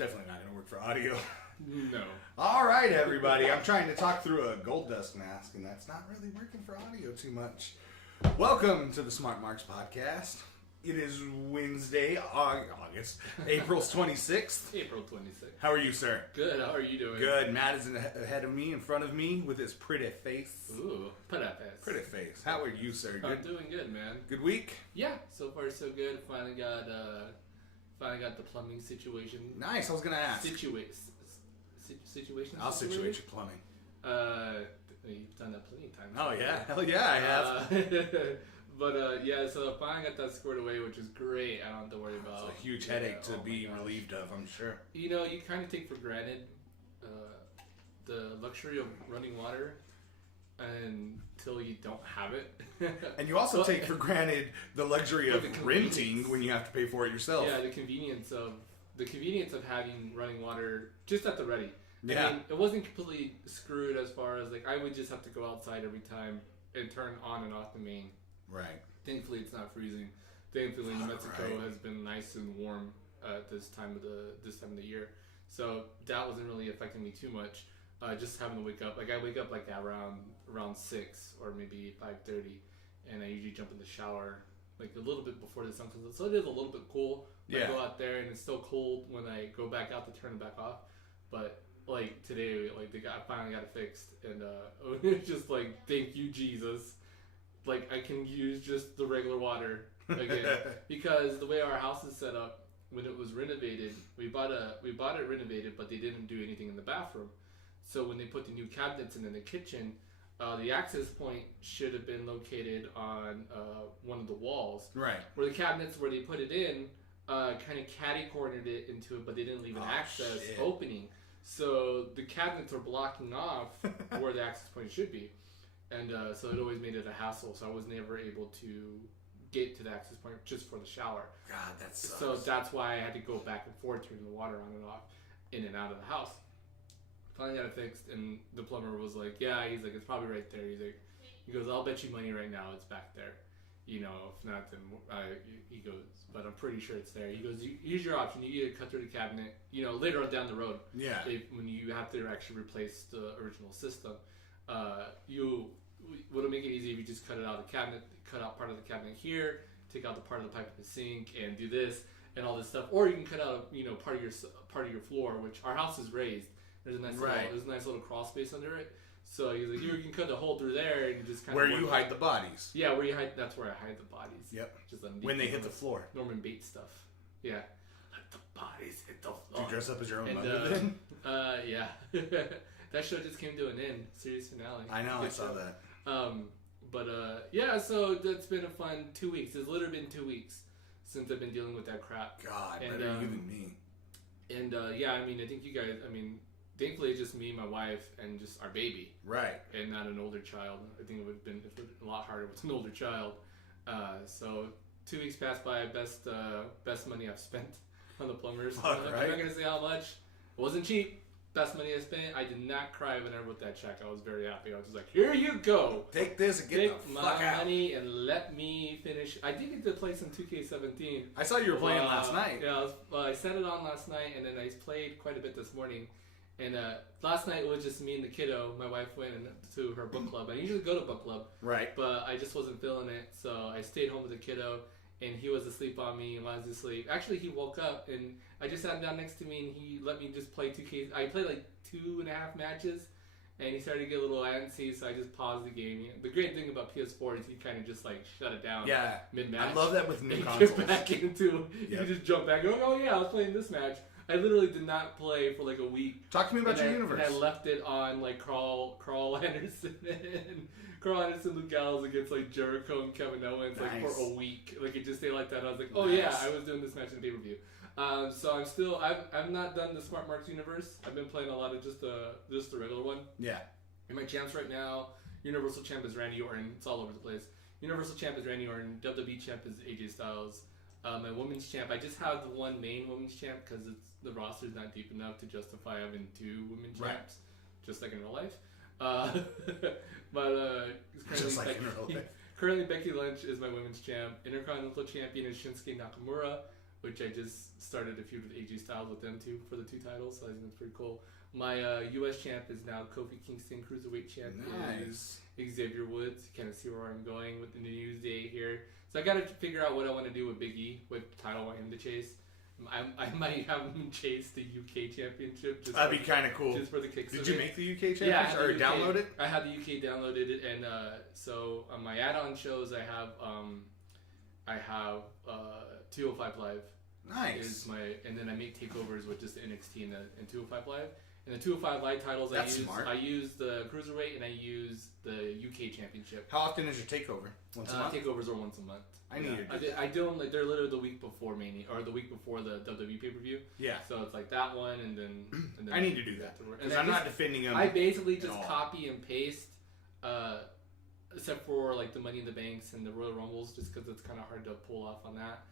definitely not going to work for audio. No. All right, everybody. I'm trying to talk through a gold dust mask, and that's not really working for audio too much. Welcome to the Smart Marks podcast. It is Wednesday, August, April 26th. April 26th. How are you, sir? Good. How are you doing? Good. Matt is ahead of me, in front of me, with his pretty face. Ooh, pretty face. Pretty face. How are you, sir? I'm doing good, man. Good week? Yeah, so far so good. Finally got the plumbing situation. Nice. I was gonna ask. Situation. I'll situate your plumbing. You've done that plenty of times. Oh yeah, hell yeah, I have. But yeah, so I finally got that squared away, which is great. I don't have to worry about. It's a huge headache to be relieved of, I'm sure. You know, you kind of take for granted the luxury of running water until you don't have it. And you also take for granted the luxury of renting when you have to pay for it yourself. Yeah, the convenience of having running water just at the ready. Yeah. I mean, it wasn't completely screwed as far as like I would just have to go outside every time and turn on and off the main. Right. Thankfully, it's not freezing. Thankfully, New Mexico has been nice and warm at this time of the year, so that wasn't really affecting me too much. Just having to wake up, like I wake up like around 6 or maybe 5:30, and I usually jump in the shower like a little bit before the sun comes up. So it is a little bit cool. I go out there and it's still cold when I go back out to turn it back off. But like today, like I finally got it fixed, and it's just like thank you Jesus. Like I can use just the regular water again because the way our house is set up, when it was renovated, we bought it renovated, but they didn't do anything in the bathroom. So when they put the new cabinets in the kitchen, the access point should have been located on one of the walls. Right. Where the cabinets where they put it in, kind of catty-cornered it into it, but they didn't leave an access opening. So the cabinets are blocking off where the access point should be. And so it always made it a hassle. So I was never able to get to the access point just for the shower. God, that sucks. So that's why I had to go back and forth, turning the water on and off, in and out of the house. Finally got it fixed, and the plumber was like, yeah, he's like, it's probably right there. He goes, I'll bet you money right now it's back there. You know, if not, then he goes, but I'm pretty sure it's there. He goes, use your option. You either cut through the cabinet, you know, later on down the road. Yeah. When you have to actually replace the original system, what'll make it easy if you just cut it out of the cabinet, cut out part of the cabinet here, take out the part of the pipe in the sink, and do this and all this stuff. Or you can cut out, you know, part of your floor, which our house is raised. There's a nice little crawl space under it. So he's like, you can cut a hole through there and just kind of... Where you hide the bodies. Yeah, that's where I hide the bodies. Yep. Just when they hit the floor. Norman Bates stuff. Yeah. Let the bodies hit the floor. Do you dress up as your own mother then? Yeah. That show just came to an end. Series finale. I know, I saw that. Yeah, so it's been a fun 2 weeks. It's literally been 2 weeks since I've been dealing with that crap. God, better you than me. And yeah, I mean, I think you guys, thankfully, it's just me, my wife, and just our baby. Right. And not an older child. I think it would have been a lot harder with an older child. So 2 weeks passed by. Best money I've spent on the plumbers. Right. I'm not going to say how much. It wasn't cheap. Best money I spent. I did not cry when I wrote that check. I was very happy. I was just like, here you go. Take this and get the fuck out. Take my money and let me finish. I did get to play some 2K17. I saw you were playing last night. Yeah, I set it on last night, and then I played quite a bit this morning. And last night it was just me and the kiddo. My wife went to her book club. I usually go to book club. Right. But I just wasn't feeling it, so I stayed home with the kiddo. And he was asleep on me and I was asleep. Actually, he woke up and I just sat him down next to me and he let me just play 2K. I played like 2.5 matches and he started to get a little antsy, so I just paused the game. The great thing about PS4 is you kind of just like shut it down mid-match. I love that with new consoles. Get back into, you can just jump back and go, oh yeah, I was playing this match. I literally did not play for like a week. Talk to me about your universe. And I left it on like Carl Anderson and Carl Anderson, Luke Gallows against like Jericho and Kevin Owens like for a week. Like it just stayed like that. I was like, oh yeah, I was doing this match in the pay-per-view. So I've not done the Smart Marks universe. I've been playing a lot of just the regular one. Yeah. And my champs right now, Universal Champ is Randy Orton. It's all over the place. Universal Champ is Randy Orton. WWE Champ is AJ Styles. My Women's Champ, I just have the one main Women's Champ because the roster's not deep enough to justify having 2 Women's Champs, just like in real life. Currently Becky Lynch is my Women's Champ. Intercontinental Champion is Shinsuke Nakamura. which I just started a feud with AJ Styles with them too for the 2 titles. So I think that's pretty cool. My U.S. champ is now Kofi Kingston, Cruiserweight champion. Nice. Xavier Woods. You kind of see where I'm going with the News Day here. So I got to figure out what I want to do with Big E, what title I want him to chase. I might have him chase the UK Championship. That'd be kind of cool. Just for the kicks. Did you make the UK Championship or download it? I had the UK downloaded it, and so on my add-on shows, I have 205 Live. Nice. Is and then I make takeovers with just the NXT and 205 Live. And the 205 Live titles, I use the Cruiserweight and I use the UK Championship. How often is your takeover? Once a month? Takeovers are once a month. I do them like they're literally the week before Mania or the week before the WWE pay-per-view. Yeah. So it's like that one and then I need to do that because I'm not defending them. I basically just copy and paste, except for like the Money in the Banks and the Royal Rumbles, just because it's kind of hard to pull off on that.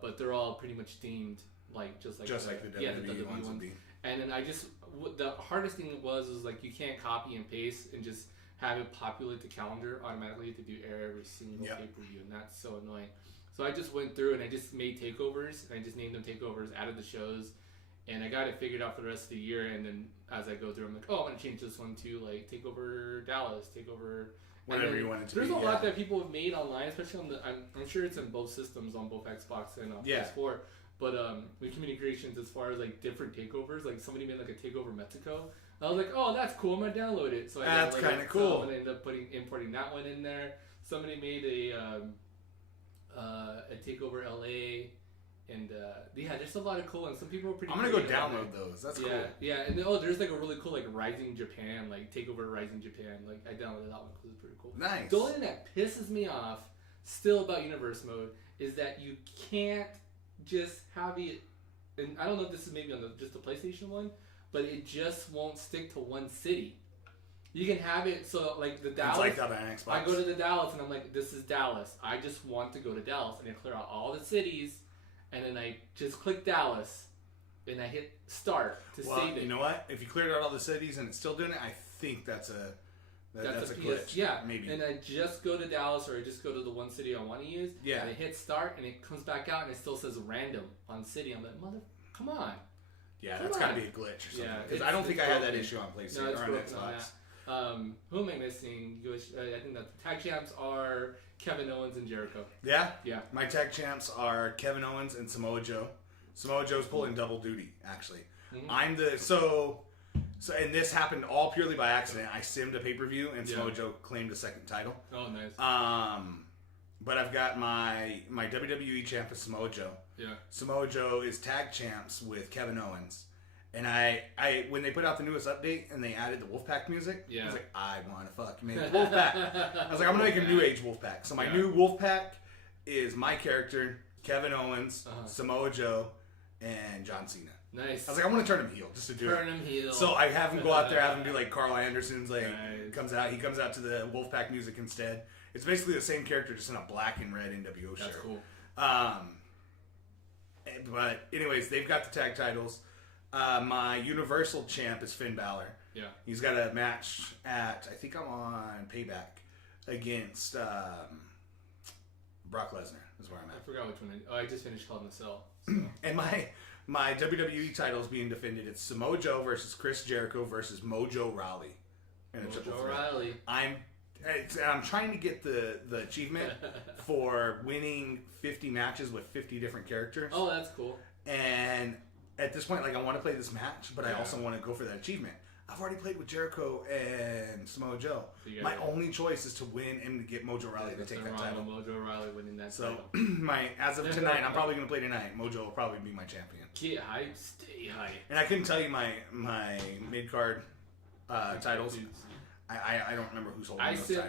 But they're all pretty much themed like the WWE ones would be. And then the hardest thing was like you can't copy and paste and just have it populate the calendar automatically to do every single pay-per-view, and that's so annoying. So I just went through and I just made takeovers, and I just named them takeovers, added the shows, and I got it figured out for the rest of the year. And then as I go through, I'm like, oh, I'm gonna change this one to like takeover Dallas, takeover whatever you want it to be. There's a lot that people have made online, especially on I'm sure it's in both systems on both Xbox and PS4. But with communications, as far as like different takeovers, like somebody made like a takeover Mexico. I was like, oh, that's cool. I'm gonna download it. So that's kind of cool. So I'm gonna end up importing that one in there. Somebody made a takeover LA, and there's a lot of cool ones. Some people are pretty. I'm gonna go download those. That's cool. Yeah, and there's like a really cool like Rising Japan, like takeover Rising Japan. Like I downloaded that one because it's pretty cool. Nice. The only thing that pisses me off still about Universe Mode is that you can't just have it, and I don't know if this is maybe on just the PlayStation one, but it just won't stick to one city. You can have it so like the Dallas. It's like that on Xbox. I go to the Dallas and I'm like, this is Dallas. I just want to go to Dallas, and I clear out all the cities, and then I just click Dallas, and I hit start to save it. You know what? If you cleared out all the cities and it's still doing it, I think that's a glitch. Yeah, maybe. And I just go to Dallas, or I just go to the one city I want to use. Yeah. And I hit start, and it comes back out, and it still says random on city. I'm like, come on. Yeah, that's got to be a glitch or something. Because I don't think I had that issue on PlayStation or on Xbox. Who am I missing? I think that the tag champs are Kevin Owens and Jericho. Yeah? Yeah. My tag champs are Kevin Owens and Samoa Joe. Samoa Joe's pulling double duty, actually. Mm-hmm. So, and this happened all purely by accident. I simmed a pay-per-view, and Samoa Joe claimed a second title. Oh, nice. But I've got my WWE champ is Samoa Joe. Yeah. Samoa Joe is tag champs with Kevin Owens. And I when they put out the newest update and they added the Wolfpack music, I was like, I want to fucking make Wolfpack. I was like, I'm going to make a new age Wolfpack. So my new Wolfpack is my character, Kevin Owens, Samoa Joe, and John Cena. Nice. I was like, I want to turn him heel just to do it. Turn him heel. So I have him go out there, have him do like Carl Anderson's, like he comes out to the Wolfpack music instead. It's basically the same character, just in a black and red NWO shirt. That's cool. But anyways, they've got the tag titles. My Universal champ is Finn Balor. Yeah. He's got a match at, I think I'm on Payback, against Brock Lesnar is where I'm at. I forgot which one. I just finished Hell in a Cell. So. And my WWE title is being defended. It's Samoa Joe versus Chris Jericho versus Mojo Rawley. Mojo Rawley. I'm trying to get the achievement for winning 50 matches with 50 different characters. Oh, that's cool. And at this point, like, I want to play this match, but I also want to go for that achievement. I've already played with Jericho and Samoa Joe. My only choice is to win and to get Mojo Rawley to take that title. Mojo Rawley winning that title. So, as of tonight, I'm probably going to play tonight. Mojo will probably be my champion. Get hype, stay hype. And I couldn't tell you my mid-card titles. I don't remember who's holding those titles.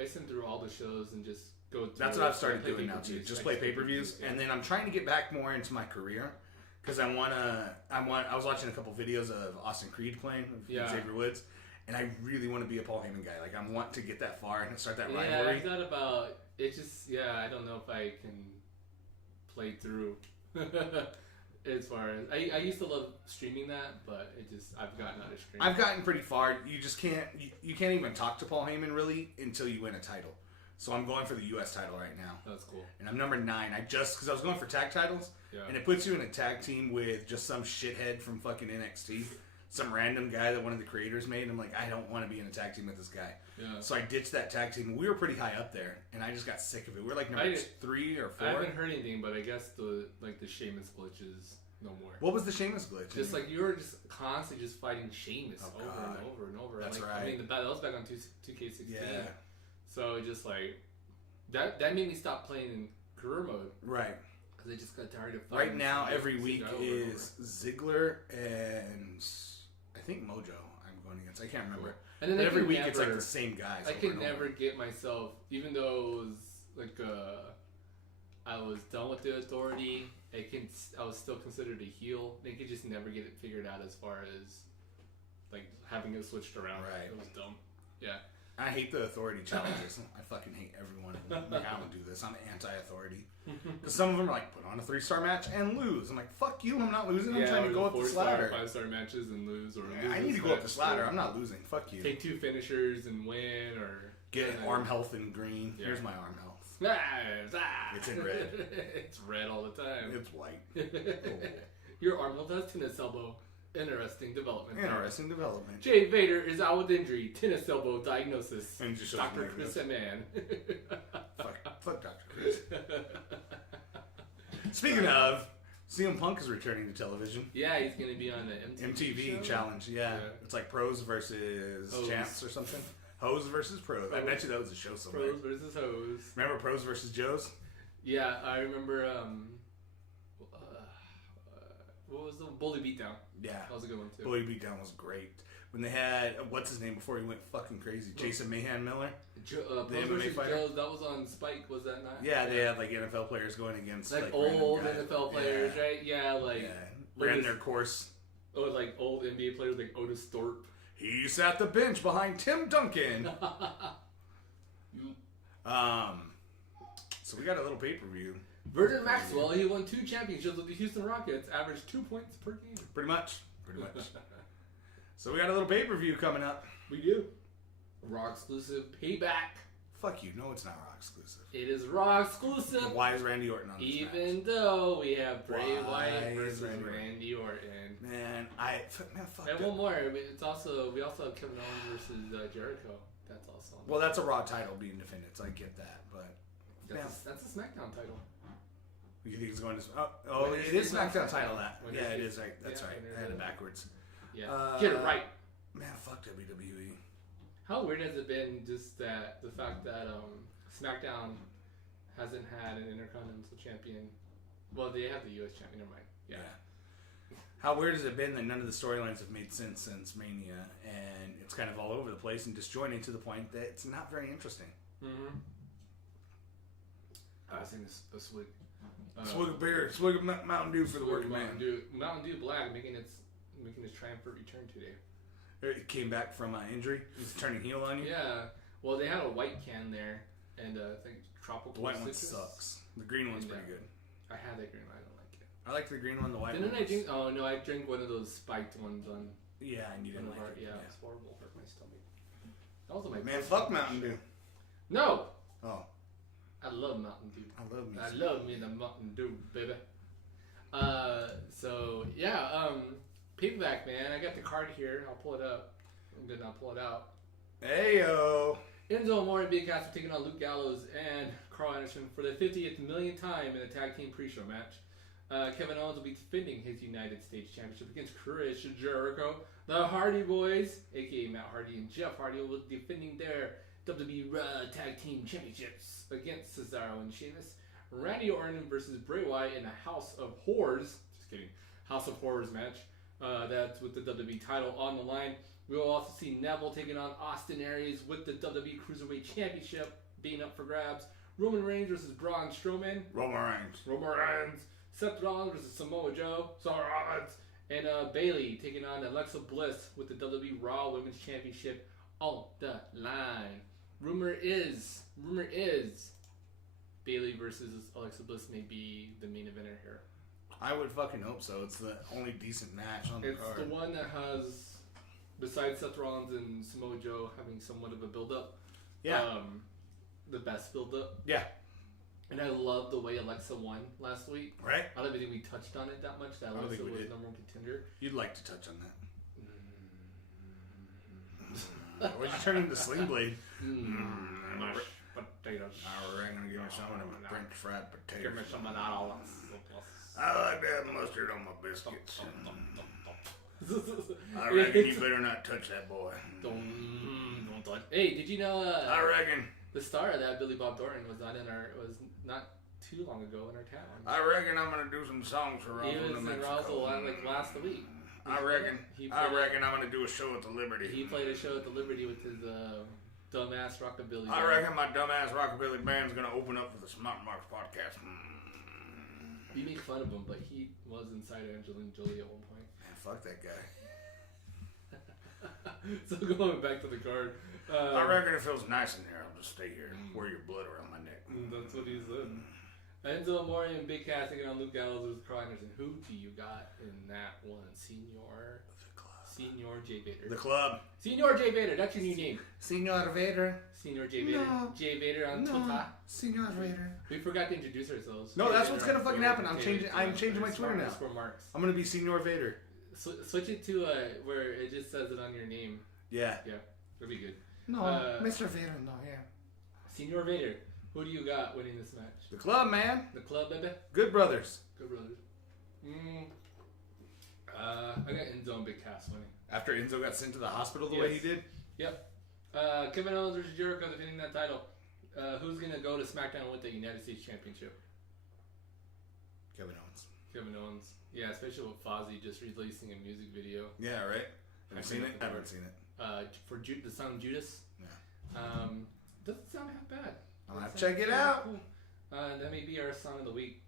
I sent through all the shows and just go through. That's what I've started doing now too. Just play pay-per-views, and then I'm trying to get back more into my career because I was watching a couple videos of Austin Creed playing with Xavier Woods, and I really want to be a Paul Heyman guy. Like, I want to get that far and start that rivalry. I thought about it. I don't know if I can play through. As far as I used to love streaming that, but I've gotten out of streaming. I've gotten pretty far. You just can't you can't even talk to Paul Heyman really until you win a title. So I'm going for the U.S. title right now. That's cool. And I'm number 9. Because I was going for tag titles. Yeah. And it puts you in a tag team with just some shithead from fucking NXT. Some random guy that one of the creators made. I'm like, I don't want to be in a tag team with this guy. Yeah. So I ditched that tag team. We were pretty high up there. And I just got sick of it. We were like number 3 or 4. I haven't heard anything, but I guess the Sheamus glitches no more. What was the Sheamus glitch? Just like you were just constantly just fighting Sheamus over and over and over. That's like, right. I mean, that was back on 2K16. Yeah. So it just like that made me stop playing in career mode. Right. Because I just got tired of fighting. Right now, every week is Ziggler and I think Mojo I'm going against. I can't remember. Cool. And then every week it's like the same guys. I could never get myself, even though it was like I was done with the Authority. I was still considered a heel. They could just never get it figured out as far as like having it switched around. Right. It was dumb. Yeah. I hate the Authority challenges. I fucking hate every one of them. Like, I don't do this. I'm anti-Authority. Because some of them are like, put on a 3-star match and lose. I'm like, fuck you. I'm not losing. I'm trying to go up this ladder. 5-star matches and lose, or I need to go up this ladder. I'm not losing. Fuck you. Take 2 finishers and win, or get arm health in green. Yeah. Here's my arm health. It's in red. It's red all the time. It's white. Your arm health has tennis elbow. Interesting development. Interesting development. Jay Vader is out with injury. Tennis elbow diagnosis. And just Dr. Chris Man. Fuck Dr. Chris. Speaking of, CM Punk is returning to television. Yeah, he's going to be on the MTV show? challenge. Yeah. It's like pros versus Hoes. champs or something. Hoes versus pros. I bet you that was a show somewhere. Pros versus hoes. Remember Pros versus Joes? Yeah, I remember. What was the Bully Beatdown? Yeah, that was a good one too. Bully Beatdown was great. When they had what's his name before he went fucking crazy, Jason Mayhan Miller, the MMA MMA fighter. Joe's, that was on Spike, was that not? Yeah, they had like NFL players going against like random old guys. NFL players, right? Yeah, like ran their course. Oh, like old NBA players like Otis Thorpe. He sat the bench behind Tim Duncan. So we got a little pay-per-view. Virgin Maxwell, he won 2 championships with the Houston Rockets, averaged 2 points per game. Pretty much. So we got a little pay-per-view coming up. We do. Raw exclusive Payback. Fuck you. No, it's not Raw exclusive. It is Raw exclusive. Why is Randy Orton on this Even match? though we have Bray Wyatt versus Randy Orton. Man, fuck And one more. We also have Kevin Owens versus Jericho. That's also on. Well, that's a Raw title being defended, so I get that. But that's a SmackDown title. You think it's going to? Oh, it is SmackDown title. Yeah, it is. Right. That's right. I had it backwards. Yeah, get it right. Man, fuck WWE. How weird has it been just that the fact that SmackDown hasn't had an Intercontinental Champion? Well, they have the U.S. Champion. Never mind. Yeah. How weird has it been that none of the storylines have made sense since Mania, and it's kind of all over the place and disjointing to the point that it's not very interesting. Mm-hmm. I was saying this week. Swig of beer, swig of Mountain Dew for the working man. Mountain Dew Black making his triumphant return today. It came back from injury. He's turning heel on you. Yeah. Well, they had a white can there, and I think tropical. The white citrus. one sucks. The green one's pretty good. I had that green one. I don't like it. I like the green one. The white one. Didn't I drink? Oh no, I drank one of those spiked ones on. Yeah, and you didn't like it. Yeah, it's horrible. Hurt my stomach. That was my man. Fuck Mountain Dew. No. Oh. I love Mountain Dew. I love me the Mountain Dew, baby. So yeah, Payback, man. I got the card here. I'll pull it up. And then I'll pull it out. Heyo. Enzo Amore and Big Cass are taking on Luke Gallows and Carl Anderson for the 50th millionth time in a tag team pre-show match. Kevin Owens will be defending his United States Championship against Chris Jericho. The Hardy Boys, aka Matt Hardy and Jeff Hardy, will be defending their WWE Raw Tag Team Championships against Cesaro and Sheamus. Randy Orton versus Bray Wyatt in a House of Horrors. Just kidding. House of Horrors match. That's with the WWE title on the line. We will also see Neville taking on Austin Aries with the WWE Cruiserweight Championship being up for grabs. Roman Reigns versus Braun Strowman. Roman Reigns. Seth Rollins versus Samoa Joe. And Bayley taking on Alexa Bliss with the WWE Raw Women's Championship on the line. Rumor is Bayley versus Alexa Bliss may be the main eventer here. I would fucking hope so. It's the only decent match on the card. It's the one that has, besides Seth Rollins and Samoa Joe having somewhat of a build-up. Yeah. the best build up. Yeah. And I love the way Alexa won last week. Right? I don't even think we touched on it that much. That Alexa was number one contender. You'd like to touch on that. Why'd you turn into Sling Blade? Mashed potatoes. I reckon give me some of them French fried potatoes. Give me some of that. I like that mustard on my biscuits. I reckon you better not touch that boy. Don't touch. Hey, did you know? I reckon. The star of that, Billy Bob Thornton, was not too long ago in our town. I reckon I'm gonna do some songs for Roswell. He was in Roswell like last week. I reckon I'm gonna do a show at the Liberty. He played a show at the Liberty with his dumbass rockabilly. I reckon my dumbass rockabilly band's gonna open up for the Smart Marks podcast. You make fun of him, but he was inside Angelina Jolie at one point. Man, fuck that guy. So going back to the card. I reckon it feels nice in here. I'll just stay here and wear your blood around my neck. That's what he said. Enzo Amore and Big Cass taking on Luke Gallows with Carl Anderson. Who do you got in that one? Senor J Vader. The club. Senor J Vader. That's your new name. Senor Vader. Senor J Vader. No. J Vader on Twitter. Senor Vader. We forgot to introduce ourselves. No, J that's Vader what's gonna on fucking Twitter. happen. I'm changing my Twitter now. Marks. I'm gonna be Senor Vader. Switch it to where it just says it on your name. Yeah. Yeah, that'd be good. No, Mr. Vader, no, yeah. Senor Vader, who do you got winning this match? The club, man. The club, baby. Good brothers. Good brothers. I got Enzo and Big Cass winning. After Enzo got sent to the hospital the way he did? Yep. Kevin Owens versus Jericho defending that title. Who's going to go to SmackDown with the United States Championship? Kevin Owens. Kevin Owens. Yeah, especially with Fozzy just releasing a music video. Yeah, right? Have you seen it? I haven't seen it. For the song Judas. Yeah. Doesn't sound half bad. I'll have to check it out. Cool. That may be our song of the week.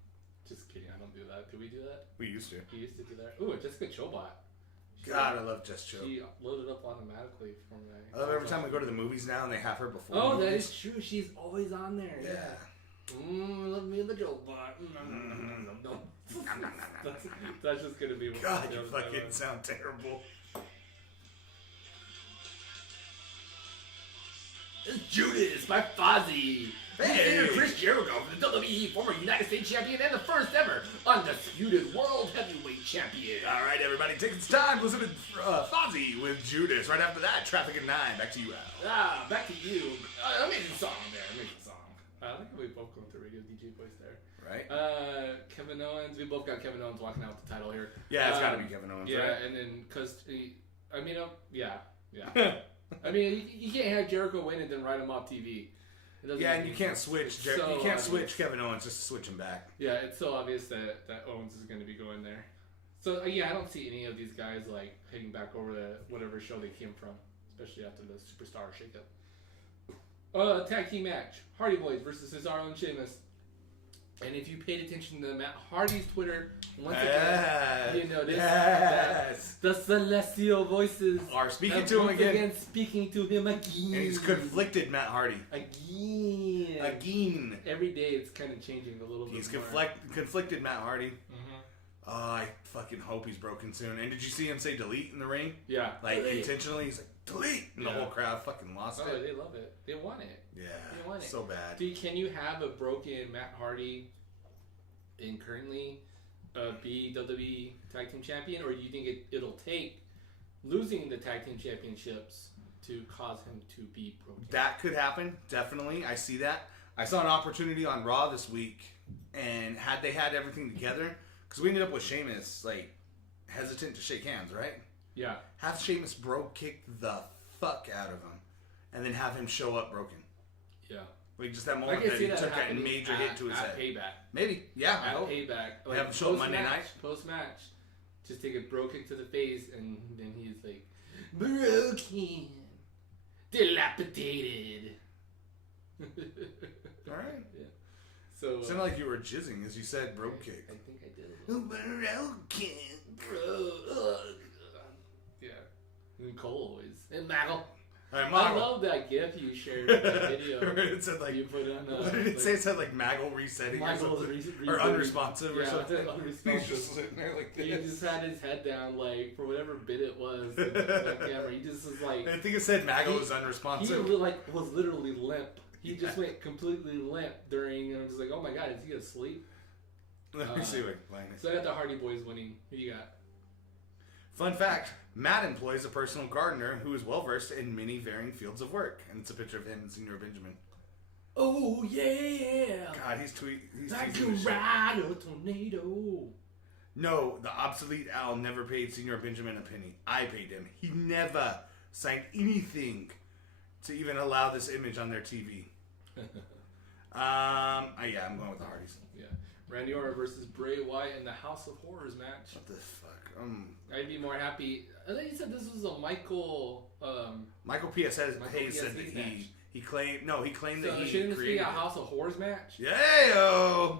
Just kidding, I don't do that. Do we do that? We used to. We used to do that. Ooh, Jessica Chobot. God, I love Jess Cho. She loaded up automatically for me. I love every time we go to the movies now and they have her before. Oh, movies. that is true. She's always on there. Yeah. Love me in the Chobot. That's just gonna be what God, you fucking sound terrible. It's Judas by Fozzy. Hey, Chris Jericho for the WWE former United States champion and the first ever undisputed world heavyweight champion. All right, everybody, take its time. Listen to Fozzy with Judas. Right after that, Traffic at 9. Back to you, Al. Back to you. Amazing song there. Amazing song. I like how we both go with the radio DJ voice there. Right. Kevin Owens. We both got Kevin Owens walking out with the title here. Yeah, it's got to be Kevin Owens. Yeah, right? and then yeah. I mean, you can't have Jericho win and then write him off TV. Yeah, and you can't switch. You can't switch Kevin Owens just to switch him back. Yeah, it's so obvious that Owens is going to be going there. So yeah, I don't see any of these guys like heading back over to whatever show they came from, especially after the Superstar shakeup. Tag team match: Hardy Boys versus Cesaro and Sheamus. And if you paid attention to Matt Hardy's Twitter, once again, you noticed that the celestial voices are speaking to him again. Speaking to him again. And he's conflicted, Matt Hardy. Again. Every day it's kind of changing a little bit. He's conflicted, Matt Hardy. Mm-hmm. Oh, I fucking hope he's broken soon. And did you see him say delete in the ring? Yeah. Like intentionally, he's like, delete! And the whole crowd fucking lost it. Oh, they love it. They want it. Yeah. They want it. So bad. Dude, can you have a broken Matt Hardy and currently be WWE Tag Team Champion? Or do you think it'll take losing the Tag Team Championships to cause him to be broken? That could happen. Definitely. I see that. I saw an opportunity on Raw this week. And had they had everything together... Because we ended up with Sheamus, like, hesitant to shake hands, right? Yeah. Have Sheamus kick the fuck out of him. And then have him show up broken. Yeah. Like, just that moment that he took that major hit to his head. Payback. Maybe. Yeah, I hope. Payback. Like, have him show up Monday night? Post-match. Just take a bro kick to the face, and then he's like, broken. Dilapidated. Alright. Yeah. So, it sounded like you were jizzing as you said bro kick. I think I did a little. Broken. Yeah. And Cole always. And Maggle. Right, I love that GIF you shared in the video. It said like, you put on, what did it say? It said like Maggle resetting or something. Or unresponsive or something. Unresponsive. He's just sitting there like this. He just had his head down like for whatever bit it was. That camera. He just was like. I think it said Maggle was unresponsive. He like was literally limp. He just went completely limp during, and I was like, oh my god, is he asleep? Let me see what line is. So I got the Hardy Boys winning. Who you got? Fun fact, Matt employs a personal gardener who is well-versed in many varying fields of work. And it's a picture of him and Senior Benjamin. Oh, yeah! God, he's tweeting. I can ride a tornado. No, the obsolete Al never paid Senior Benjamin a penny. I paid him. He never signed anything to even allow this image on their TV. Yeah, I'm going with the Hardys. Yeah. Randy Orton versus Bray Wyatt in the House of Horrors match. What the fuck? I'd be more happy. I think you said this was a Michael Hayes said that match. he claimed that he shouldn't this be created a House of Horrors match? Yeah.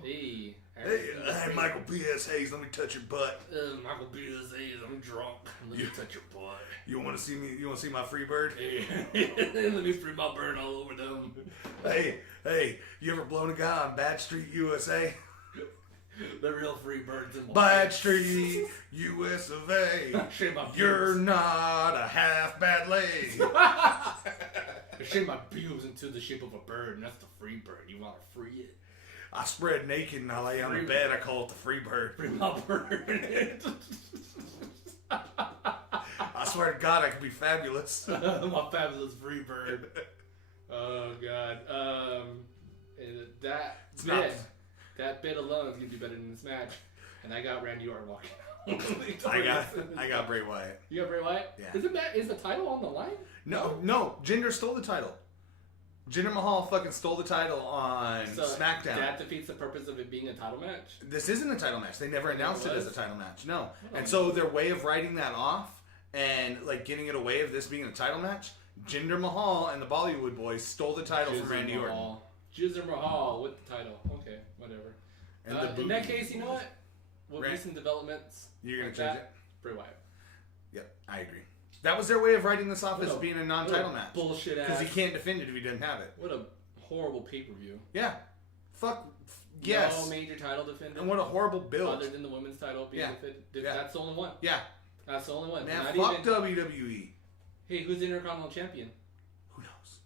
Hey, Hey, Michael P.S. Hayes, let me touch your butt. Michael P.S. Hayes, I'm drunk. Let me touch your butt. You want to see me? You want to see my free bird? Hey, let me free my bird all over them. Hey, you ever blown a guy on Bad Street, USA? The real free birds in Bad Street, US of A. You're not a half bad lady. I shape my pubes into the shape of a bird, and that's the free bird. You want to free it? I spread naked and I lay on the bed. I call it the free bird. Free my bird. I swear to God, I could be fabulous. My fabulous free bird. Oh God. That bit alone is gonna be better than this match. And I got Randy Orton walking. I got Bray Wyatt. You got Bray Wyatt? Yeah. Is the title on the line? No. Jinder stole the title. Jinder Mahal fucking stole the title on SmackDown. That defeats the purpose of it being a title match? This isn't a title match. They never announced it as a title match. No. And so their way of writing that off and like getting it away of this being a title match, Jinder Mahal and the Bollywood Boys stole the title from Randy Orton. Jinder Mahal with the title. Okay, whatever. And in that case, you know what? Recent developments. You're going to change it? Bray Wyatt. Yep, I agree. That was their way of writing this off as being a non-title match. Bullshit ass. Because he can't defend it if he doesn't have it. What a horrible pay-per-view. Yeah. Fuck. Yes. No major title defended. And what a horrible build. Other than the women's title being defended. Yeah. That's the only one. Yeah. That's the only one. Man, fuck WWE. Hey, who's the Intercontinental Champion? Who knows?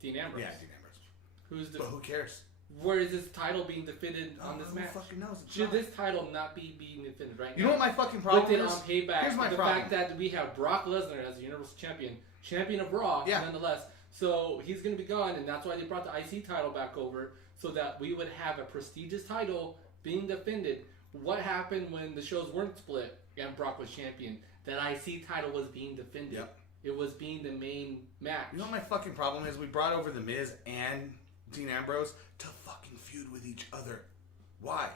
Dean Ambrose. Yeah, Dean Ambrose. But who cares? Where is this title being defended on this match? Who fucking knows? Should this title not be being defended right now? You know what my fucking problem is? On Payback. Here's my the problem. fact that we have Brock Lesnar as the Universal Champion of Raw, nonetheless. So he's going to be gone, and that's why they brought the IC title back over, so that we would have a prestigious title being defended. What happened when the shows weren't split and Brock was champion? That IC title was being defended. Yep. It was being the main match. You know what my fucking problem is? We brought over The Miz and Dean Ambrose to fucking feud with each other. Why?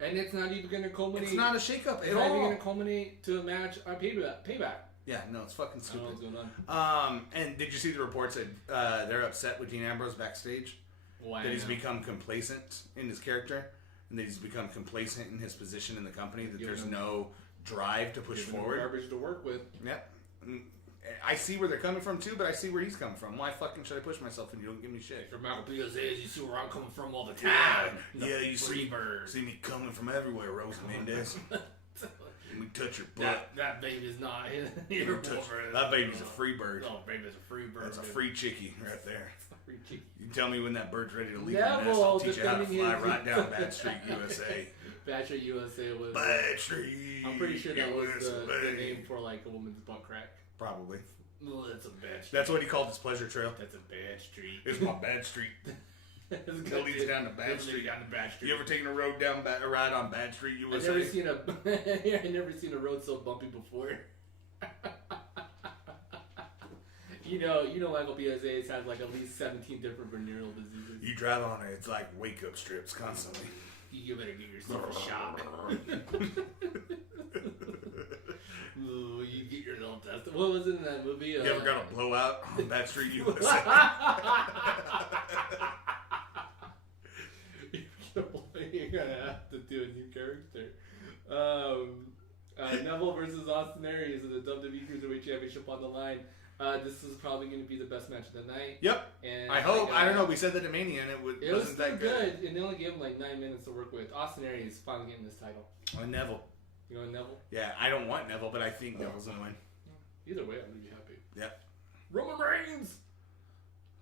And it's not even going to culminate. It's not a shakeup at all. It's not even going to culminate to a match on Payback. Yeah, no, it's fucking stupid. I don't know what's going on. And did you see the reports that they're upset with Dean Ambrose backstage? Why? That he's become complacent in his character, and that he's become complacent in his position in the company. That there's no drive to push forward. Garbage to work with. Yep. I see where they're coming from too, but I see where he's coming from. Why fucking should I push myself when you don't give me shit? From Michael P.S. you see where I'm coming from all the time. Yeah, you see me coming from everywhere, Rosa Mendez. Let me touch your butt. That baby's not that baby's a free bird. Oh, baby's a free bird. That's a free chickie right there. Free chickie. You tell me when that bird's ready to leave the nest. I'll teach you how to fly right down Bad Street, USA. Bad Street, USA was... Bad Street, I'm pretty sure that was the name for like a woman's butt crack. Probably. No, that's a bad street. That's what he called his pleasure trail. That's a bad street. It's my bad street. It leads down to Bad Street. You ever taken a ride on Bad Street, USA? I've never seen a road so bumpy before. You know, Michael B.S.A. has had like at least 17 different venereal diseases. You drive on it, it's like wake up strips constantly. You better get yourself a shot. Ooh, you get yourself tested. What was it in that movie? You ever got a blowout on Bad Street, USA? You're gonna have to do a new character. Neville versus Austin Aries in the WWE Cruiserweight Championship on the line. This is probably going to be the best match of the night. Yep. And I hope. I don't know. We said that at Mania, and it wasn't that good. And they only gave him like 9 minutes to work with. Austin Aries finally getting this title. Neville. You want Neville? Yeah, I don't want Neville, but I think Neville's gonna win. Either way, I'm gonna be happy. Yep. Roman Reigns.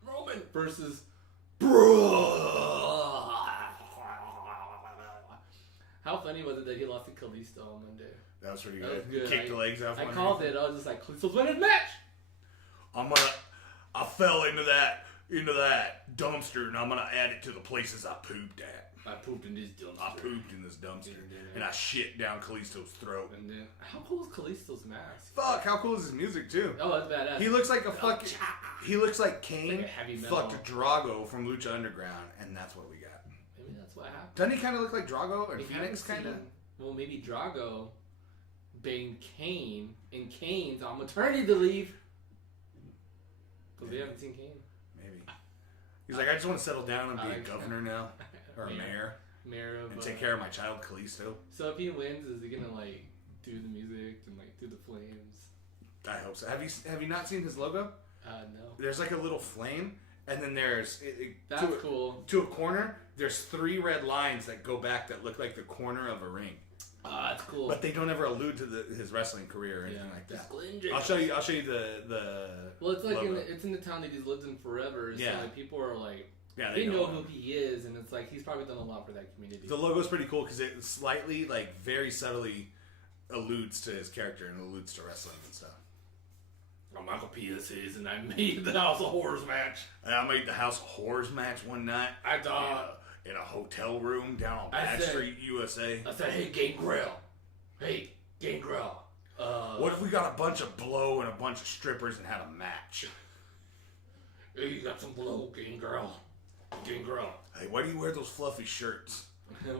Roman versus How funny was it that he lost to Kalisto on Monday? That was pretty That good. was good. Kicked the legs off. I called it. I was just like, Kalisto's winning his match. I fell into that dumpster, and I'm gonna add it to the places I pooped at. I pooped in this dumpster. I pooped in this dumpster, and I shit down Kalisto's throat. And then, how cool is Kalisto's mask? Fuck, how cool is his music too? Oh, that's badass. He looks like a fucking. He looks like Kane Like a heavy metal. fucked Drago from Lucha Underground, and that's what we got. Maybe that's what happened. Doesn't he kind of look like Drago or We Phoenix, haven't kind of? seen- Well, maybe Drago being Kane and Kane's on maternity leave. Because we haven't seen Kane. Maybe. He's like, I just want to settle down and be a like governor now, or a mayor, Mayor of. and take care of my child Kalisto. So if he wins, is he gonna like do the music and like do the flames? I hope so. Have you not seen his logo? No. There's like a little flame, and then there's That's cool. to a corner. There's 3 red lines that go back that look like the corner of a ring. That's cool. But they don't ever allude to his wrestling career or anything like that. I'll show you the. Well, it's like logo. it's in the town that he's lived in forever. So Yeah. like people are like, Yeah, they know who he is, and it's like he's probably done a lot for that community. The logo's pretty cool because it slightly, like, very subtly alludes to his character and alludes to wrestling and stuff. I'm Michael P.S.'s, and I made the House of Horrors match. And I made the House of Horrors match one night. I thought in a hotel room down on Bad Street, USA. I said, hey, Gangrel. Hey, Gangrel. What if we got a bunch of blow and a bunch of strippers and had a match? Hey, you got some blow, Gangrel. Gangrel. Hey, why do you wear those fluffy shirts?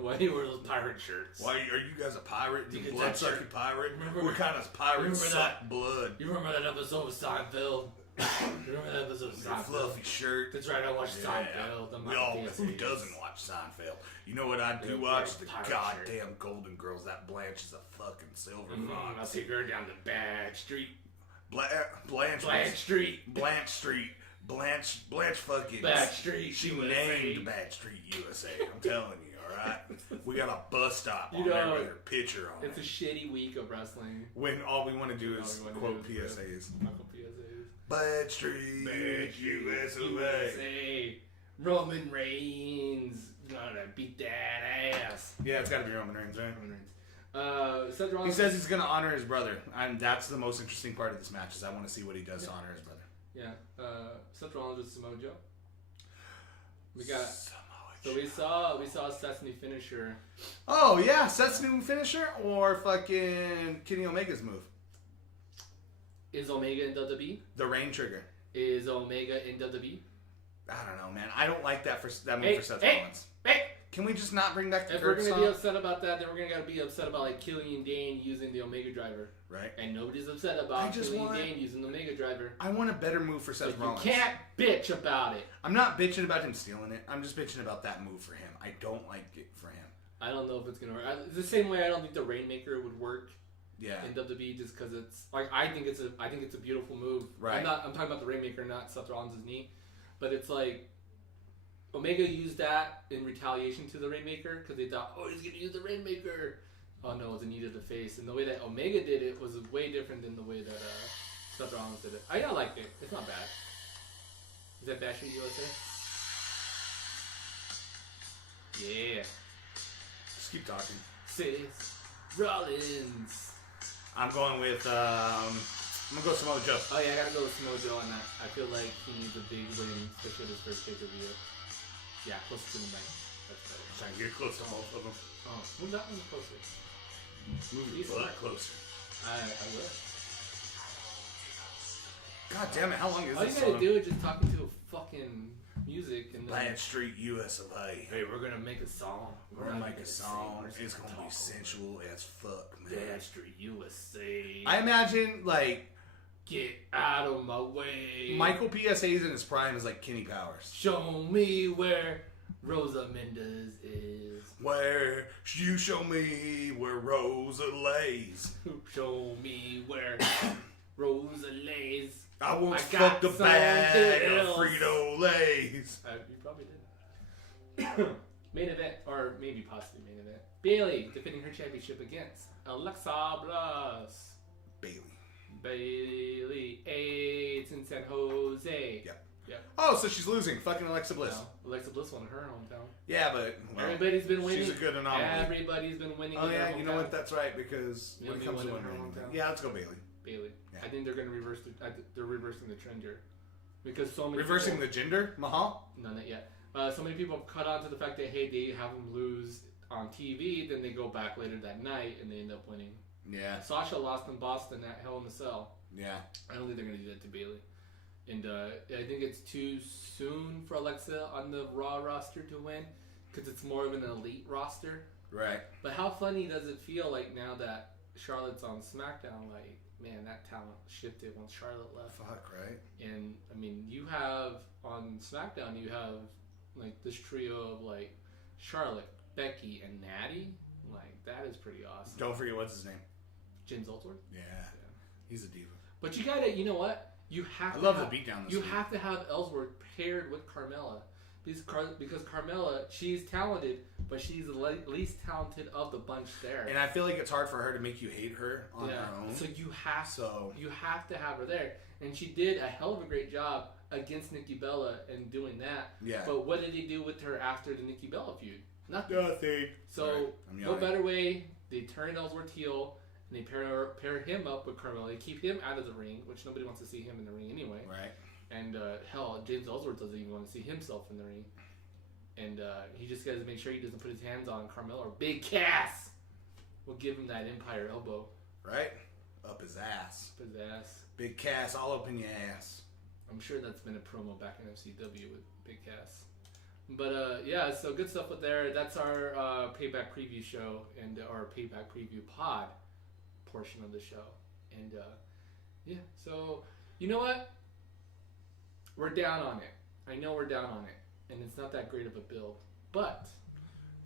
Why do you wear those pirate shirts? Why are you guys a pirate? You You get blood that sucking shirt. pirate? Remember- What kind of pirates remember suck that- blood? You remember that episode of Seinfeld? You remember that episode of Your Seinfeld? fluffy shirt. That's right, I watched Seinfeld. I'm We not all, PSAs. who doesn't watch Seinfeld? You know what I do Yeah, watch? The pirate goddamn Golden Girls. That Blanche is a fucking silver I'll fox. take her down to Bad Street. Blanche Street. Blanche Street. Blanche fucking. Bad Street. She USA. named Bad Street USA. I'm telling you, alright? We got a bus stop You on there know, with her picture on It's it. a shitty week of wrestling. When all we want to do All is we wanna quote do is PSAs. Michael PSAs. Bad Street, USA. USA. Roman Reigns gonna beat that ass. Yeah, it's gotta be Roman Reigns, right? Roman Reigns. Seth Rollins. He says he's gonna honor his brother. That's the most interesting part of this match is I want to see what he does to honor his brother. Yeah. Seth Rollins with Samoa Joe. We got. Samoa So we saw Seth's new finisher. Oh yeah, Seth's new finisher or fucking Kenny Omega's move, Is Omega in WWE? the Rain Trigger. Is Omega in WWE? I don't know, man. I don't like that move Hey, for Seth hey, Rollins. Hey! Can we just not bring back the If we're Kurt gonna be song? upset about that, then we're gonna be upset about like Killian Dane using the Omega Driver. Right. And nobody's upset I about just Killian want- Dane using the Omega Driver. I want a better move for Seth So you Rollins. can't bitch about it. I'm not bitching about him stealing it. I'm just bitching about that move for him. I don't like it for him. I don't know if it's gonna work. It's the same way I don't think the Rainmaker would work Yeah. in WWE just because it's like I think it's a beautiful move. Right. I'm talking about the Rainmaker, not Seth Rollins' knee, but it's like Omega used that in retaliation to the Rainmaker because they thought, oh, he's gonna use the Rainmaker. Oh no, it was a knee to the face, and the way that Omega did it was way different than the way that Seth Rollins did it. I liked it. It's not bad. Is that Bad Street USA? Yeah. Just keep talking. Seth Rollins. I'm going with I'm gonna go Samoa Joe. Oh yeah, I gotta go with Samoa Joe on that. I feel like he needs a big win, especially his first pay-per-view. Yeah, close to the mic. That's better. Trying to get close to both of them. Oh, move that one closer. Move He's your butt smart. closer. I will. God damn it! How long is All you this gotta song? do is just talking to a fucking music and then. Bad Street, US of A. Hey, we're gonna make a song. We're gonna make a sing, song. we're just It's gonna talk be sensual as fuck, over man. it. Bad Street USA. I imagine like Get out of my way. Michael PSA's in his prime is like Kenny Powers. Show me where Rosa Mendez is. Where you show me where Rosa lays. Show me where Rosa lays. I won't I fuck got the bag of something Frito Lays. You probably did. Main event, or maybe possibly main event. Bailey defending her championship against Alexa Bliss. Bailey. Bailey, it's in San Jose. Yep. Yep. Oh, so she's losing. Fucking Alexa Bliss. No, Alexa Bliss won her hometown. Yeah, but Everybody's been winning. She's a good anomaly. Everybody's been winning. Oh in their yeah, you know hometown. what? That's right because when it comes to in women, her hometown. yeah, let's go Bailey. Bailey. Yeah. I think they're gonna reverse. They're reversing the trend here because so many Reversing people, the gender, Mahal. No, not yet. So many people have caught on to the fact that hey, they have them lose on TV, then they go back later that night and they end up winning. Yeah. Sasha lost in Boston at Hell in a Cell. Yeah. I don't think they're gonna do that to Bailey. And I think it's too soon for Alexa on the Raw roster to win because it's more of an elite roster. Right. But how funny does it feel like now that Charlotte's on SmackDown? Like, man, that talent shifted once Charlotte left. Fuck, right? And, I mean, you have, on SmackDown, you have, like, this trio of, like, Charlotte, Becky, and Natty. Like, that is pretty awesome. Don't forget what's his name. James Ellsworth? Yeah. He's a diva. But you gotta, you know what? You have I to love have, the beatdown this You week. have to have Ellsworth paired with Carmella. Because Carmella, she's talented, but she's the least talented of the bunch there. And I feel like it's hard for her to make you hate her on her own. So you have to have her there. And she did a hell of a great job against Nikki Bella and doing that. Yeah. But what did they do with her after the Nikki Bella feud? Nothing. So Right. no better way. They turn Ellsworth heel and they pair him up with Carmella. They keep him out of the ring, which nobody wants to see him in the ring anyway. Right. And hell, James Ellsworth doesn't even want to see himself in the ring. And he just got to make sure he doesn't put his hands on Carmella or Big Cass. We'll give him that Empire elbow. Right? Up his ass. Up his ass. Big Cass all up in your ass. I'm sure that's been a promo back in FCW with Big Cass. But yeah, so good stuff with there. That's our Payback preview show and our Payback preview pod portion of the show. And yeah, so you know what? We're down on it. I know we're down on it. And it's not that great of a build. But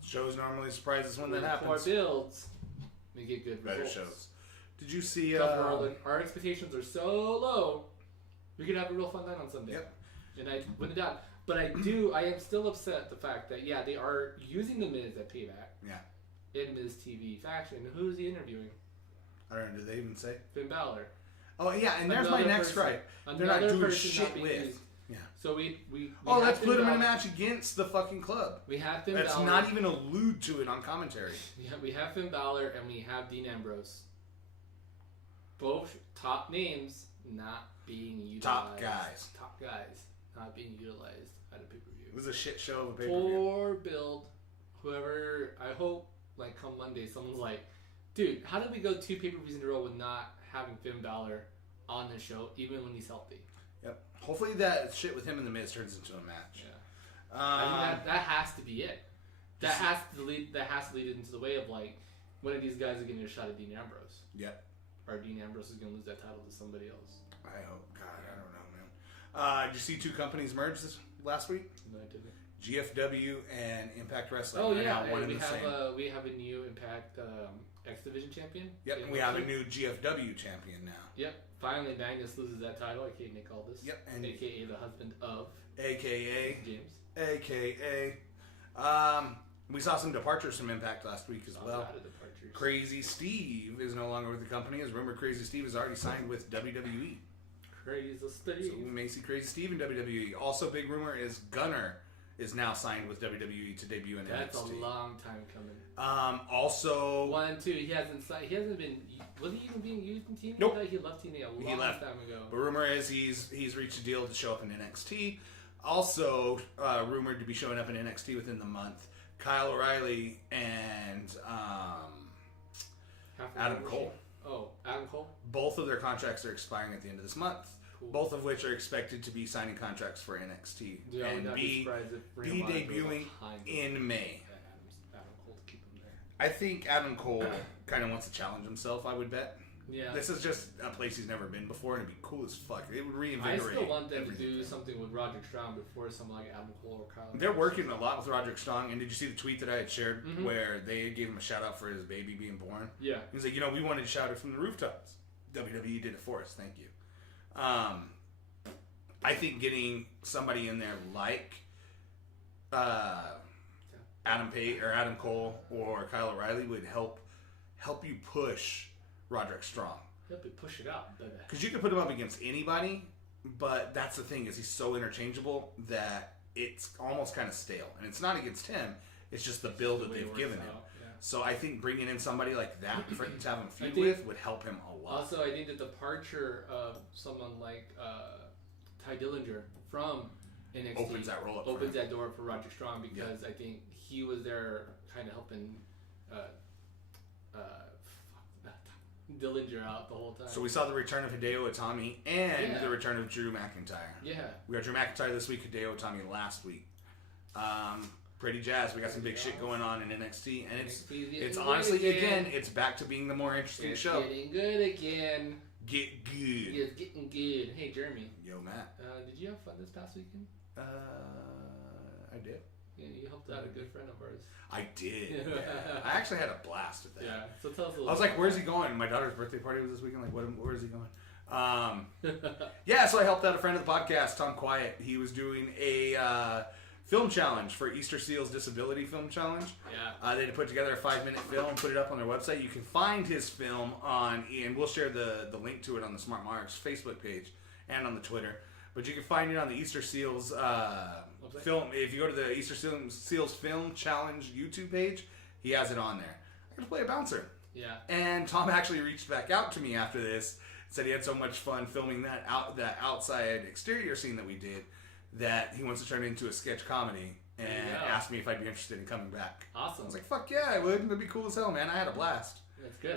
Shows normally surprise us when that our happens. builds, we get good Better results. shows. Did you see... Our expectations are so low, we could have a real fun night on Sunday. Yep. And I went it down. But I am still upset at the fact that, yeah, they are using the Miz at Payback. Yeah. In Miz TV faction. Who's he interviewing? I don't know, did they even say? Finn Balor. Oh, yeah, and there's my next gripe. They're not doing shit with. Yeah. So we let's put him in a match against the fucking club. We have Finn Let's Balor. not even allude to it on commentary. Yeah, we have Finn Balor and we have Dean Ambrose. Both top names not being utilized. Top guys not being utilized at a pay-per-view. It was a shit show of a pay-per-view. Poor build. Whoever, I hope, like, come Monday, someone's like, dude, how did we go 2 pay-per-views in a row with not having Finn Balor on the show, even when he's healthy? Yep. Hopefully that shit with him and the Miz turns into a match. Yeah. I think that has to be it. That has to lead into the way of, like, one of these guys are getting a shot at Dean Ambrose. Yep. Or Dean Ambrose is going to lose that title to somebody else. I hope. God, I don't know, man. Did you see 2 companies merge last week? No, I didn't. GFW and Impact Wrestling. Oh, yeah. One and we the same. we have a new Impact X Division champion. Yep, and we have a new GFW champion now. Yep. Finally, Magnus loses that title, aka Nick Aldis. Yep. And aka the husband of AKA James. AKA. We saw some departures from Impact last week as well. A lot of departures. Crazy Steve is no longer with the company. As rumor, Crazy Steve is already signed with WWE. Crazy Steve. So we may see Crazy Steve in WWE. Also, big rumor is Gunner is now signed with WWE to debut in NXT. That's a long time coming. Also, 1 and 2, he hasn't been. Was he even being used in TNA? Nope. He left TNA a long time ago. But rumor is he's reached a deal to show up in NXT. Also, rumored to be showing up in NXT within the month. Kyle O'Reilly and Adam Cole. Oh, Adam Cole? Both of their contracts are expiring at the end of this month. Cool. Both of which are expected to be signing contracts for NXT Yeah, and be debuting in May. Adam Cole to keep him there. I think Adam Cole kind of wants to challenge himself, I would bet. Yeah. This is just a place he's never been before, and it'd be cool as fuck. It would reinvigorate. I still want them to do everything. something with Roderick Strong before someone like Adam Cole or Kyle. They're working a lot with Roderick Strong, and did you see the tweet that I had shared where they gave him a shout out for his baby being born? Yeah. He's like, we wanted to shout it from the rooftops. WWE did it for us. Thank you. I think getting somebody in there like Adam Cole or Kyle O'Reilly would help you push Roderick Strong. Help me push it out, baby. Because you could put him up against anybody, but that's the thing is he's so interchangeable that it's almost kind of stale. And it's not against him. It's just the build that they've given him. Yeah. So I think bringing in somebody like that to have him feud with would help him a lot. Also, I think the departure of someone like Ty Dillinger from NXT opens that roll up. Opens that door for Roderick Strong because I think he was there kind of helping Dillinger out the whole time. So we saw the return of Hideo Itami and the return of Drew McIntyre. Yeah. We got Drew McIntyre this week, Hideo Itami last week. Pretty jazzed. We got some big shit going on in NXT, and it's honestly again, it's back to being the more interesting show. Getting good again. Get good. It's getting good. Hey, Jeremy. Yo, Matt. Did you have fun this past weekend? I did. Yeah, you helped out a good friend of ours. I did. Yeah. I actually had a blast with that. Yeah. So tell us a little. I was like, "Where's he going?" My daughter's birthday party was this weekend. Like, where is he going? Yeah. So I helped out a friend of the podcast, Tom Quiet. He was doing a film challenge for Easter Seals Disability Film Challenge. Yeah. They had put together a 5-minute film and put it up on their website. You can find his film and we'll share the link to it on the Smart Marks Facebook page and on the Twitter. But you can find it on the Easter Seals film. If you go to the Easter Seals Film Challenge YouTube page, he has it on there. I'm going to play a bouncer. Yeah. And Tom actually reached back out to me after this, said he had so much fun filming that outside exterior scene that we did, that he wants to turn it into a sketch comedy, and asked me if I'd be interested in coming back. Awesome. I was like, fuck yeah, I would. It'd be cool as hell, man. I had a blast. That's good.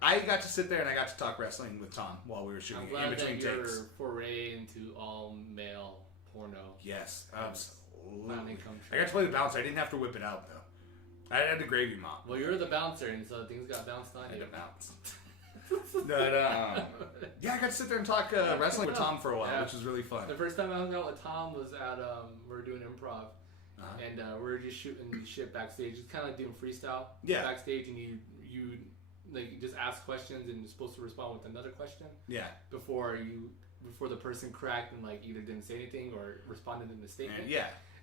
I got to sit there and I got to talk wrestling with Tom while we were shooting in between that takes. Your foray into all male porno. Yes, absolutely. I got to play the bouncer. I didn't have to whip it out though. I had the gravy mop. Well, you're the bouncer, and so things got bounced on you. I had to bounce. Yeah, I got to sit there and talk wrestling with Tom for a while, which was really fun. The first time I hung out with Tom was at we were doing improv, and we were just shooting shit backstage. It's kind of like doing freestyle backstage, and you like just ask questions, and you're supposed to respond with another question. Yeah. Before the person cracked and like either didn't say anything or responded in a statement.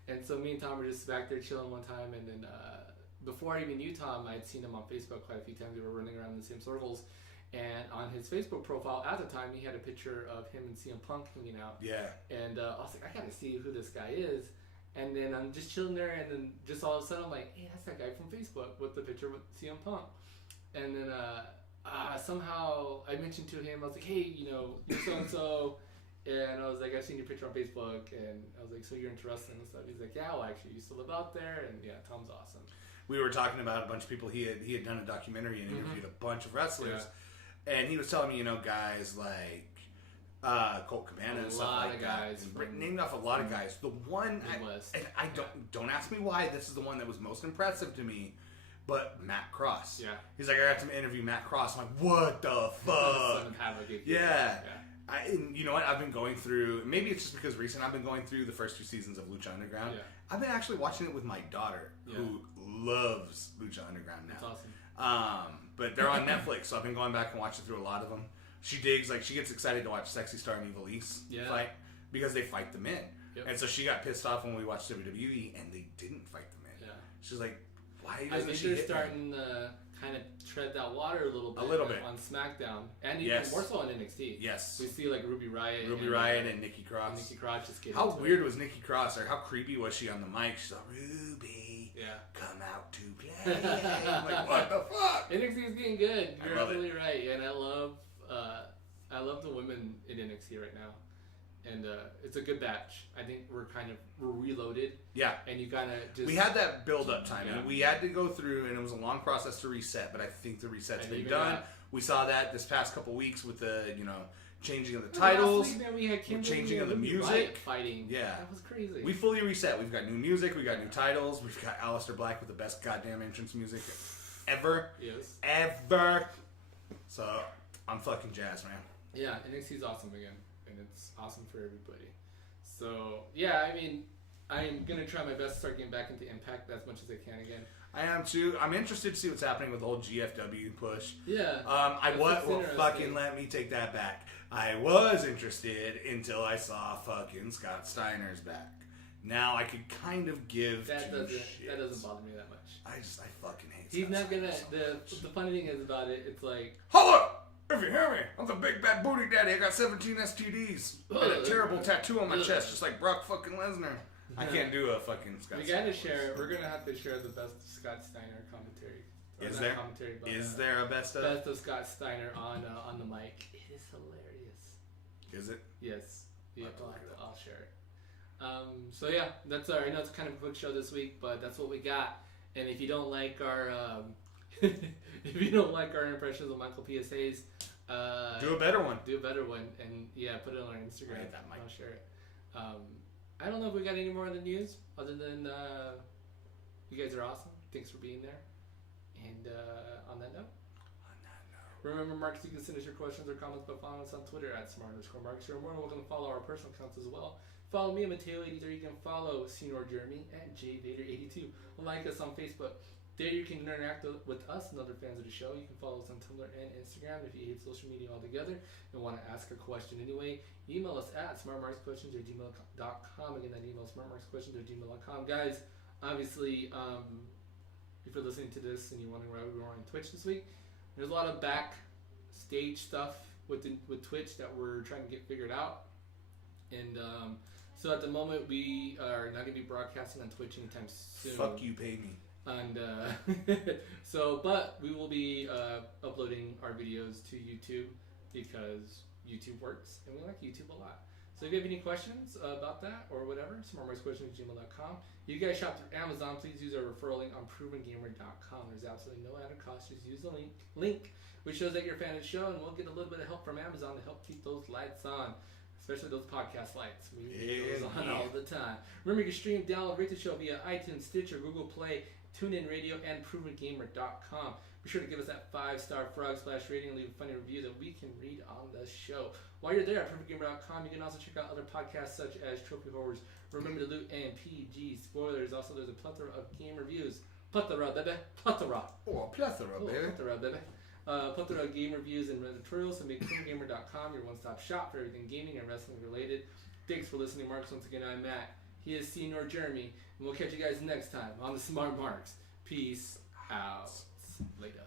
And so me and Tom were just back there chilling one time, and then before I even knew Tom, I'd seen him on Facebook quite a few times. We were running around in the same circles. And on his Facebook profile at the time, he had a picture of him and CM Punk hanging out. Yeah. And I was like, I gotta see who this guy is. And then I'm just chilling there, and then just all of a sudden, I'm like, hey, that's that guy from Facebook with the picture with CM Punk. And then somehow I mentioned to him, I was like, hey, you're so-and-so. And I was like, I've seen your picture on Facebook. And I was like, so you're into wrestling and stuff? He's like, yeah, well, actually, used to live out there. And yeah, Tom's awesome. We were talking about a bunch of people. He had done a documentary and interviewed a bunch of wrestlers. Yeah. And he was telling me, guys like Colt Cabana and stuff like that. And named off a lot of guys. The one, I don't ask me why, this is the one that was most impressive to me, but Matt Cross. Yeah. He's like, I got to interview Matt Cross. I'm like, what the fuck? Yeah. And you know what? I've been going through, maybe it's just because recently I've been going through the first 2 seasons of Lucha Underground. Yeah. I've been actually watching it with my daughter, who loves Lucha Underground now. That's awesome. But they're on Netflix, so I've been going back and watching through a lot of them. She digs, she gets excited to watch Sexy Star and Evil East fight because they fight the men. Yep. And so she got pissed off when we watched WWE and they didn't fight the men. Yeah. She's like, why doesn't she hit me? Starting to kind of tread that water a little bit on SmackDown. And even more so on NXT. Yes. We see Ruby Riott. And Nikki Cross. Nikki Cross just getting How weird was Nikki Cross, or how creepy was she on the mic? She's like, Ruby, come out to play. I'm like, what the fuck? NXT is getting good. You're absolutely right. And I love the women in NXT right now. And it's a good batch. I think we're reloaded. Yeah. And you kind of just... We had that build-up time. Yeah. And we had to go through, and it was a long process to reset, but I think the reset's been done. We saw that this past couple weeks with the, changing of the titles, changing of the music. Fighting. Yeah. That was crazy. We fully reset. We've got new music. We've got new titles. We've got Aleister Black with the best goddamn entrance music ever. Yes. Ever. So, I'm fucking jazzed, man. Yeah, NXT's awesome again. And it's awesome for everybody. So, yeah, I mean, I'm going to try my best to start getting back into Impact as much as I can again. I am too. I'm interested to see what's happening with the whole GFW push. Yeah. Let me take that back. I was interested until I saw fucking Scott Steiner's back. Now I could kind of give that doesn't bother me that much. I fucking hate He's not gonna. The funny thing is about it, it's like. Hold up! If you hear me, I'm the big bad booty daddy. I got 17 STDs. And a terrible tattoo on my chest, just like Brock fucking Lesnar. I can't do a fucking Scott We Steiner gotta share. voice. We're gonna have to share the best of Scott Steiner commentary. Or Is not there? Commentary, but, Is there a best of? best of Scott Steiner on the mic? It is hilarious. Is it? Yes. Yeah, I'll look it I'll share it. So yeah, that's our. I know it's kind of a quick show this week, but that's what we got. And if you don't like our, if you don't like our impressions of Michael PSAs, Do a better one. do a better one, and yeah, put it on our Instagram. Right, that mic. I'll share it. I don't know if we got any more in the news other than you guys are awesome. Thanks for being there. And on that note, remember, Marcus, you can send us your questions or comments by following us on Twitter at @smart_Marcus. You're more than welcome to follow our personal accounts as well. Follow me at Mateo83. You can follow Senior Jeremy at JVader82. Like us on Facebook. There you can interact with us and other fans of the show. You can follow us on Tumblr and Instagram. If you hate social media altogether and want to ask a question anyway, email us at smartmarksquestions@gmail.com. Again, that email is smartmarksquestions@gmail.com. Guys, obviously, if you're listening to this and you're wondering why we were on Twitch this week, there's a lot of backstage stuff with Twitch that we're trying to get figured out. And so at the moment, we are not going to be broadcasting on Twitch anytime soon. Fuck you, pay me. And but we will be uploading our videos to YouTube because YouTube works and we like YouTube a lot. So if you have any questions about that or whatever, smartmarksquestions@gmail.com. You guys shop through Amazon, please use our referral link on provengamer.com. There's absolutely no added cost. Just use the link which shows that you're a fan of the show, and we'll get a little bit of help from Amazon to help keep those lights on. Especially those podcast lights. We need those on all the time. Remember, you can stream, download, rate the show via iTunes, Stitcher, Google Play, TuneIn Radio, and ProvenGamer.com. Be sure to give us that 5-star frog splash rating and leave a funny review that we can read on the show. While you're there at ProvenGamer.com, you can also check out other podcasts such as Trophy Horrors, Remember to Loot, and PG Spoilers. Also, there's a plethora of game reviews. Plethora, baby. Plethora. Oh, a plethora, baby. Plethora, baby. Plethora of game reviews and editorials, so make ProvenGamer.com your one-stop shop for everything gaming and wrestling related. Thanks for listening, Marks. Once again, I'm Matt. He is Senior Jeremy, and we'll catch you guys next time on the Smart Marks. Peace out. Later.